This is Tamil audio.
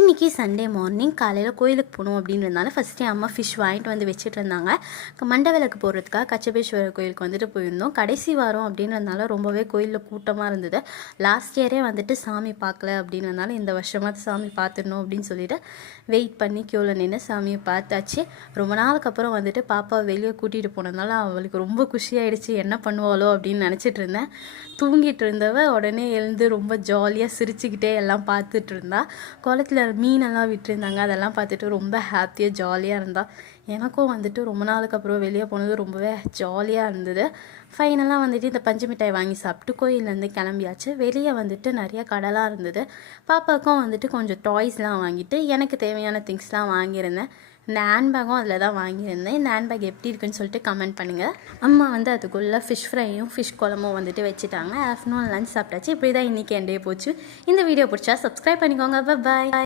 இன்றைக்கி சண்டே மார்னிங் காலையில் கோயிலுக்கு போகணும் அப்படின்றதுனால ஃபஸ்ட்டு அம்மா ஃபிஷ் வாங்கிட்டு வந்து வச்சுட்டு இருந்தாங்க. மண்டை விளக்கு போடுறதுக்காக கச்சபேஸ்வரர் கோயிலுக்கு வந்துட்டு போயிருந்தோம். கடைசி வாரம் அப்படின்றதுனால ரொம்பவே கோயிலில் கூட்டமாக இருந்தது. லாஸ்ட் இயரே வந்துட்டு சாமி பார்க்கல அப்படின்றதுனால இந்த வருஷமாக சாமி பார்த்துடணும் அப்படின்னு சொல்லிட்டு வெயிட் பண்ணி க்யூவில் நின்று சாமியை பார்த்தாச்சு. ரொம்ப நாளுக்கு அப்புறம் வந்துட்டு பாப்பாவை வெளியே கூட்டிகிட்டு போனதுனால அவளுக்கு ரொம்ப குஷியாயிடுச்சு. என்ன பண்ணுவாளோ அப்படின்னு நினச்சிட்டு இருந்தேன். தூங்கிட்டு இருந்தவ உடனே எழுந்து ரொம்ப ஜாலியாக சிரிச்சுக்கிட்டே எல்லாம் பார்த்துட்டு இருந்தா. குளத்தில் மீனெல்லாம் விட்டுருந்தாங்க. அதெல்லாம் பார்த்துட்டு ரொம்ப ஹாப்பியாக ஜாலியாக இருந்தா. எனக்கும் வந்துட்டு ரொம்ப நாளுக்கு அப்புறம் வெளியே போனது ரொம்பவே ஜாலியாக இருந்தது. ஃபைனலாக வந்துட்டு இந்த பஞ்சு மிட்டாய் வாங்கி சாப்பிட்டு கோயிலேருந்து கிளம்பியாச்சு. வெளியே வந்துட்டு நிறைய கடைலாம் இருந்தது. பாப்பாவுக்கும் வந்துட்டு கொஞ்சம் டாய்ஸ்லாம் வாங்கிட்டு எனக்கு தேவையான திங்ஸ்லாம் வாங்கியிருந்தேன். இந்த ஹேண்ட்பேக்கும் அதில் தான் வாங்கியிருந்தேன். இந்த ஹேண்ட்பேக் எப்படி இருக்குன்னு சொல்லிட்டு கமெண்ட் பண்ணுங்கள். அம்மா வந்து அதுக்குள்ளே ஃபிஷ் ஃப்ரையும் ஃபிஷ் குழம்பும் வந்துட்டு வச்சுட்டாங்க. ஆஃப்டர்நூன் லஞ்ச் சாப்பிட்டாச்சு. இப்படி தான் இன்றைக்கி என் டே போச்சு. இந்த வீடியோ பிடிச்சா சப்ஸ்கிரைப் பண்ணிக்கோங்க. பாய்.